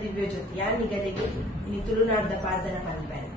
ದಿವ್ಯ ಜ್ಯೋತಿಯ ನಿಗದಿಗೆ ಇನಿ ತುಳುನಾಡದ ಪ್ರಾರ್ಥನ ಪನ್ಪೇನೆ.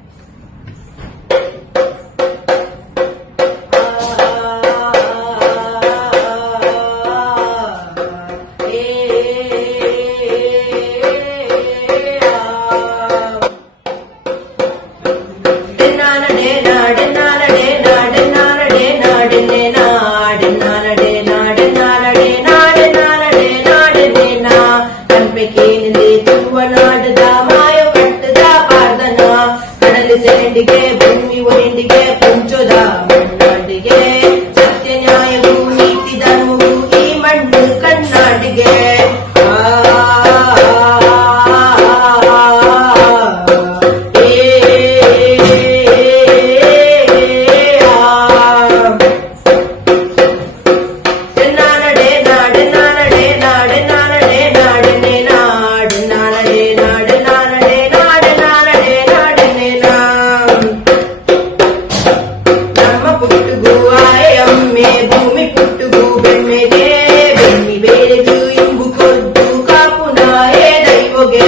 ಗೆ ಭೂಮಿ ಒರೆಂಡಿಗೆ ಪಂಚೋದ ಮಣ್ಣಾಡಿಗೆ ಸತ್ಯ ನ್ಯಾಯವು ನೀತಿ ಧರ್ಮವು ಈ ಮಣ್ಣು ಕಣ್ಣಾಡಿಗೆ ಭೂಮಿ ಪುಟ್ಟುಗು ಬೆಮ್ಮೆಗೆ ಬೆಮ್ಮಿ ಬೇರೆದು ಇಂಬು ಕೊದ್ದು ಕಾಪುನ ಏ ದೈವಗೆ